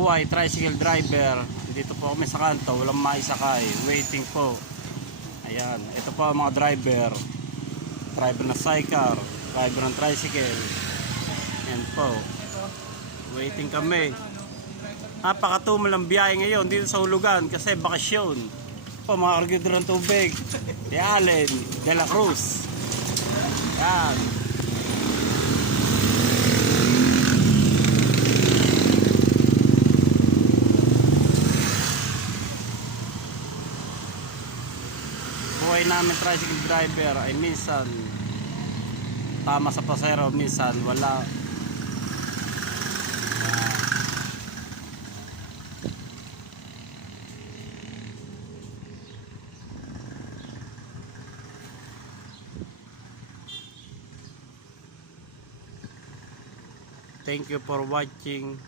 Buhay tricycle driver. Dito po kami sa kanto, walang maisakay, waiting po. Ayan, ito po ang mga driver ng sidecar, driver ng tricycle. Ayan po, waiting kami. Napakatumal ang biyahe ngayon dito sa Hulugan kasi bakasyon po, mga kargador ng tubig ni Allen de la Cruz. Ayan, buhay namin tricycle driver ay minsan tama sa pasero, minsan wala. Thank you for watching.